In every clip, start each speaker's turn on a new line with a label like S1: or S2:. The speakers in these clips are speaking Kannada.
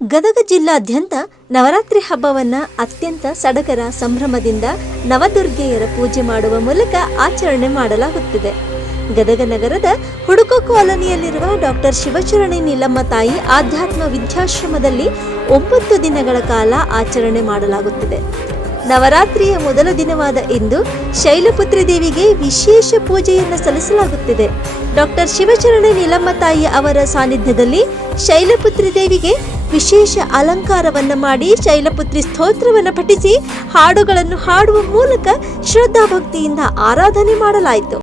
S1: ಗದಗ ಜಿಲ್ಲಾದ್ಯಂತ ನವರಾತ್ರಿ ಹಬ್ಬವನ್ನ ಅತ್ಯಂತ ಸಡಗರ ಸಂಭ್ರಮದಿಂದ ನವದುರ್ಗೆಯರ ಪೂಜೆ ಮಾಡುವ ಮೂಲಕ ಆಚರಣೆ ಮಾಡಲಾಗುತ್ತಿದೆ. ಗದಗ ನಗರದ ಹುಡುಕು ಕಾಲೋನಿಯಲ್ಲಿರುವ ಡಾಕ್ಟರ್ ಶಿವಚರಣಿ ನೀಲಮ್ಮ ತಾಯಿ ಆಧ್ಯಾತ್ಮ ವಿದ್ಯಾಶ್ರಮದಲ್ಲಿ ಒಂಬತ್ತು ದಿನಗಳ ಕಾಲ ಆಚರಣೆ ಮಾಡಲಾಗುತ್ತಿದೆ. ನವರಾತ್ರಿಯ ಮೊದಲ ದಿನವಾದ ಇಂದು ಶೈಲಪುತ್ರಿ ದೇವಿಗೆ ವಿಶೇಷ ಪೂಜೆಯನ್ನು ಸಲ್ಲಿಸಲಾಗುತ್ತಿದೆ. ಡಾಕ್ಟರ್ ಶಿವಚರಣ ನೀಲಮ್ಮ ತಾಯಿ ಅವರ ಸಾನ್ನಿಧ್ಯದಲ್ಲಿ ಶೈಲಪುತ್ರಿ ದೇವಿಗೆ ವಿಶೇಷ ಅಲಂಕಾರವನ್ನು ಮಾಡಿ ಶೈಲಪುತ್ರಿ ಸ್ತೋತ್ರವನ್ನು ಪಠಿಸಿ ಹಾಡುಗಳನ್ನು ಹಾಡುವ ಮೂಲಕ ಶ್ರದ್ಧಾಭಕ್ತಿಯಿಂದ ಆರಾಧನೆ ಮಾಡಲಾಯಿತು.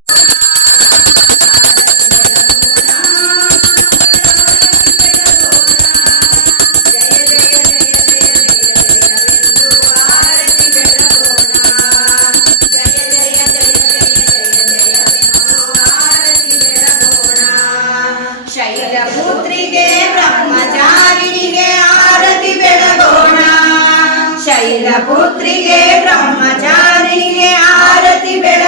S2: ಶೈಲಪುತ್ರಿಗೆ ಬ್ರಹ್ಮಚಾರಿಣಿಗೆ ಆರತಿ ಬೆಳಗೋಣ ಶೈಲಪುತ್ರಿಗೆ ಬ್ರಹ್ಮಚಾರಿಣಿಗೆ ಆರತಿ ಬೆಳಗೋಣ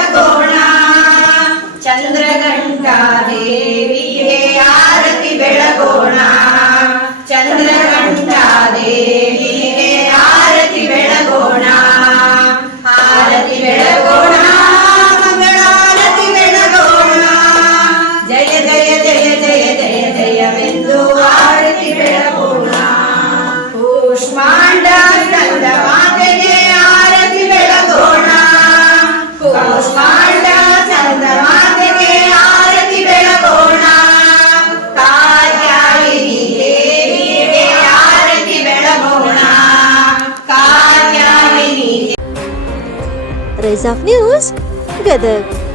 S1: Of News, Gadag.